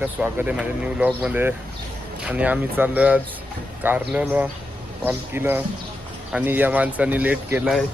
एकदा स्वागत आहे माझ्या न्यू व्लॉगमध्ये. आणि आम्ही चाललो आज कारल्याला, पालखीला. आणि या माणसाने लेट केलाय.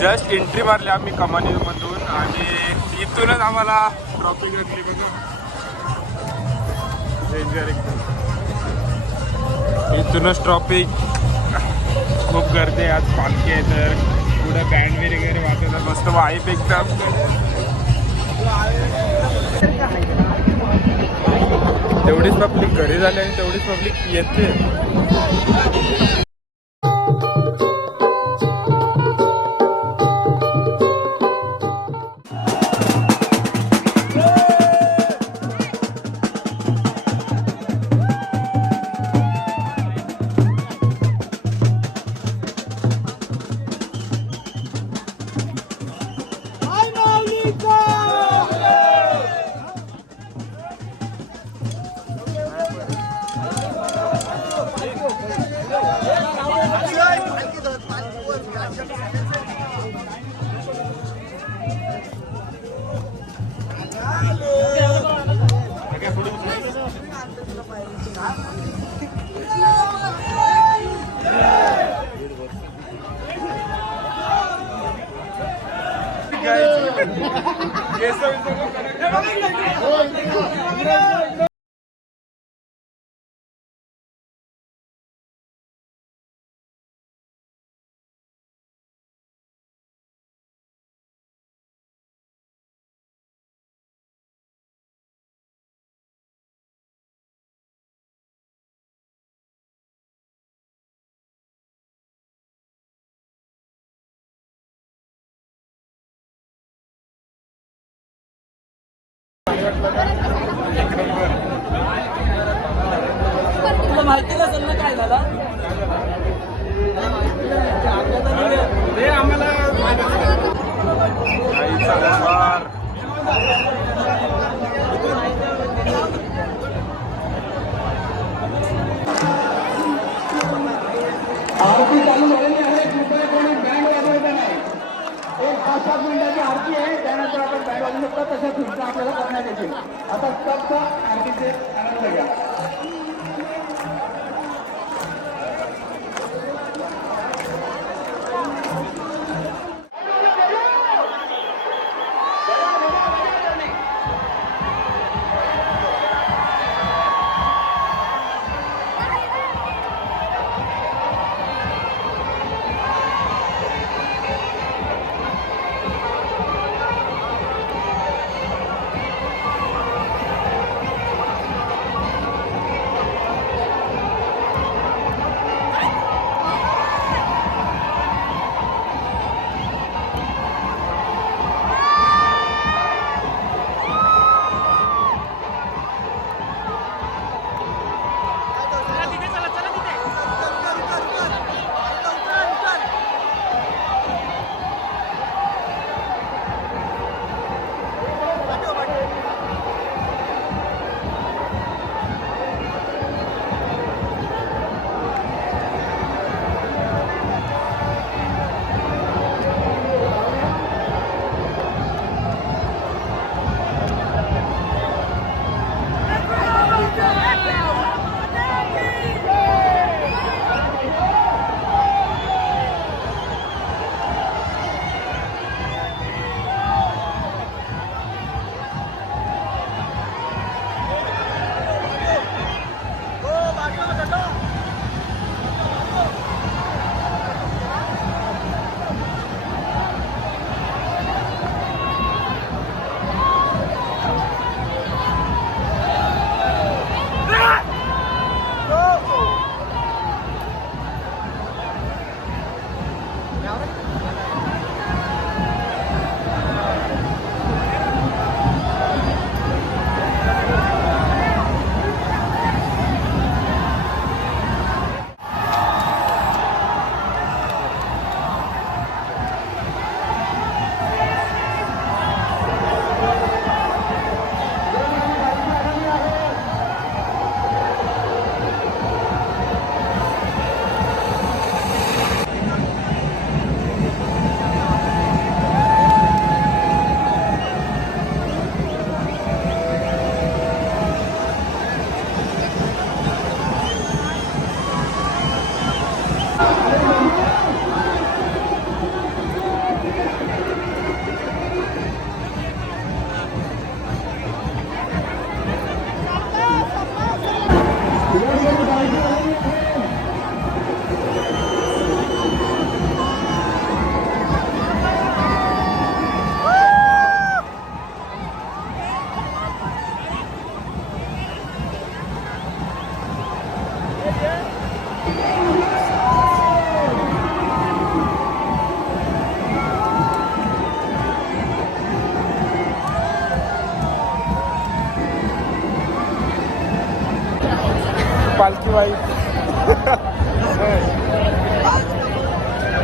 जस्ट एंट्री मारली आम्ही कमानीमधून आणि इथूनच आम्हाला ट्रॉफिक भेटली बघा. डेंजर एकदम. इथूनच ट्रॉफिक. खूप गर्दी आहे आज, पालखी आहे तर पुढं बँड वगैरे वाजवतात. मस्त वाईफ एकदम. तेवढीच पब्लिक घरी झाली आणि तेवढीच पब्लिक येते. तुला माहिती नसेल ना काय झालं. आम्हाला आरती चालू झालेली आहे. कृपया कोणी बँड वाजवायचा नाही. एक 5-7 मिनिटाची आरती आहे, त्यानंतर आपण बँड वाजवू शकतो. तशा सूचना आपल्याला करण्यात येतील. आता फक्त आरतीचे आनंद घ्या. पालखी बाई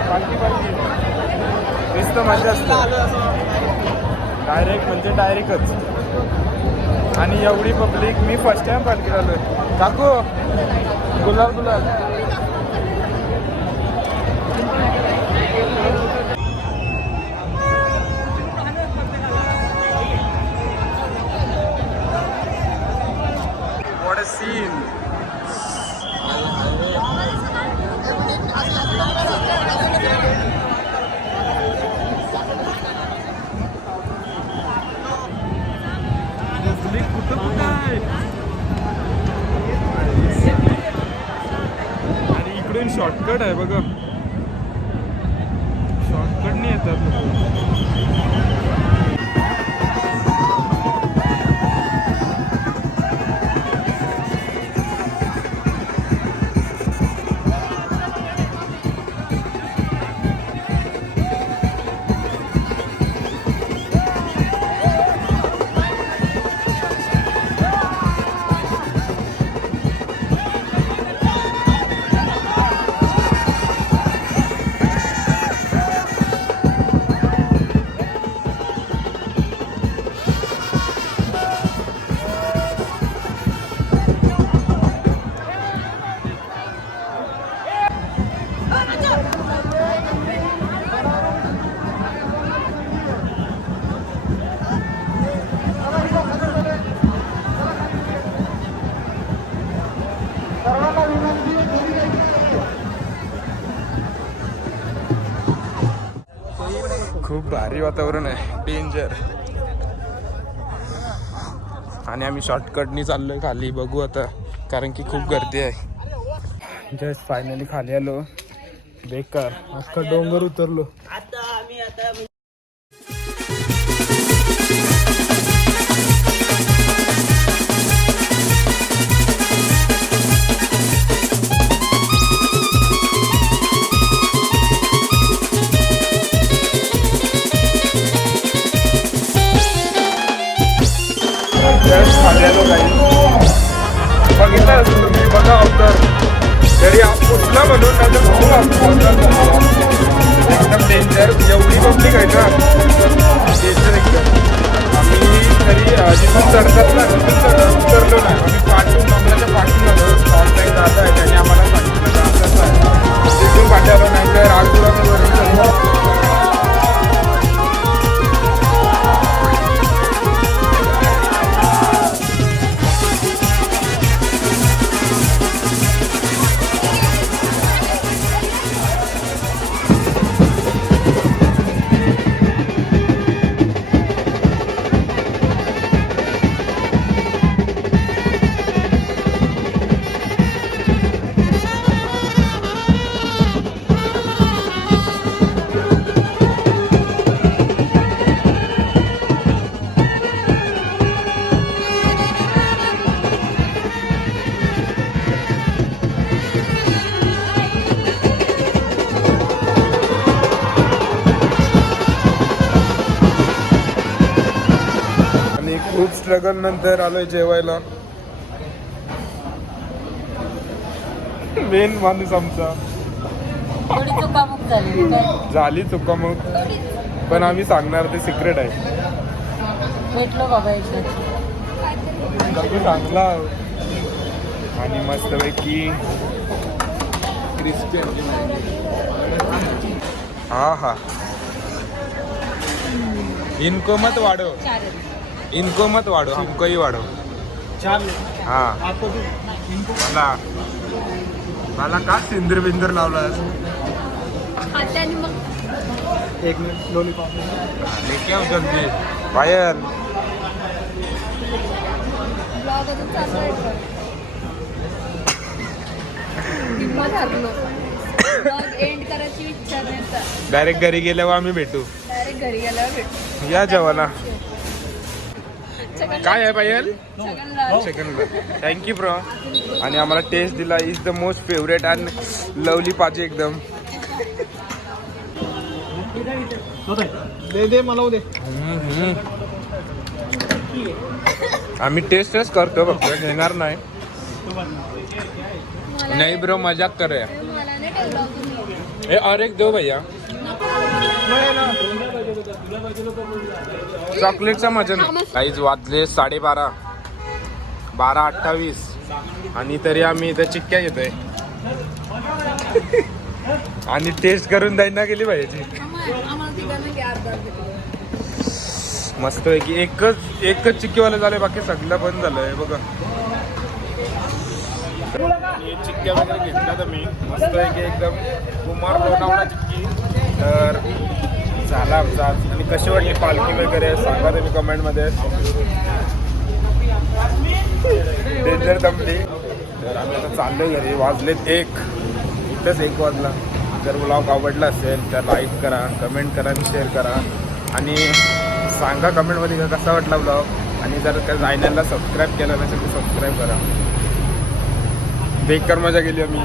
पालखी नुसतं मजा असतं डायरेक्ट म्हणजे डायरेक्टच आणि एवढी पब्लिक मी फर्स्ट टाइम पालखीला आलोय काकू गुलाल गुलाल What a scene! आणि इकडून शॉर्टकट आहे बघा शॉर्टकटने येतात लोक खूप भारी वातावरण आहे डेंजर आणि आम्ही शॉर्टकटनी चाललोय खाली बघू आता कारण की खूप गर्दी आहे जस्ट फायनली खाली आलो बेकार अख्खा डोंगर उतरलो खाली आलो काही बघितलं असेल तुम्ही बघा अवतर तरी उठला म्हणून एकदम डेंजर एवढी पब्लिक आहे ना डेंजर एकदम आम्ही तरी जिथून चढतात ना तिथून उतरलो नाही आम्ही पाठवून आम्हाला पाठवून आलो ऑनलाईन दादा आहे त्यांनी आम्हाला सांगितलं असंच आहे तिथून पाठवलं नाही तर आजूबाजूला खूप स्ट्रगल नंतर आलोय जेवायला मेन माणूस आमचा झाली चुकामुक पण आम्ही सांगणार ते सिक्रेट आहे भेटलो बाबा चांगला आणि मस्तपैकी क्रिस्टियन हा हा इनको मत वाढव इनको मत वाढो हमकोही वाढो हा मला का सिंदूर बिंदूर लावलास एक मिनिट लॉलीपॉप लेके आओ जल्दी पायल डायरेक्ट घरी गेल्यावर आम्ही भेटू या जेवायला काय आहे पायल चिकन थँक्यू ब्रो आणि आम्हाला टेस्ट दिला is the most favourite and lovely पाहिजे एकदम दे मला दे आम्ही टेस्टच करतो फक्त घेणार नाही नहीं ब्रो मजाक कर रहे हैं मला नाही ठेवलं तुम्ही. ए और एक दो भैया चॉकलेटचा मजा नाही. काहीच वाजले 12:30 12:28 आणि तरी आम्ही इथं चिक्क्या घेतोय आणि टेस्ट करून द्यायला गेली पाहिजे. आम्हाला तिघांना घ्या अर्धा अर्धा. मस्त आहे की एकच चिक्कीवाला झालंय बाकी सगळं बंद झालंय बघा. आणि चिक्क्या वगैरे घेतल्या तर मी मस्त आहे की एकदम कुमार लोणावळा चिक्की. तर झाला आमचा आज. आणि कशी वाटली पालखी वगैरे सांगा तुम्ही कमेंटमध्ये. डेंजर दमली. तर आम्ही आता चाललोय घरी. वाजलेत 1 इथंच 1 वाजला. जर ब्लॉग आवडला असेल तर लाईक करा, कमेंट करा आणि शेअर करा आणि सांगा कमेंटमध्ये का कसा वाटला ब्लॉग. आणि जर त्या चॅनलला सबस्क्राईब केलं नसेल तर सबस्क्राईब करा. बेकार मजा केली आम्ही.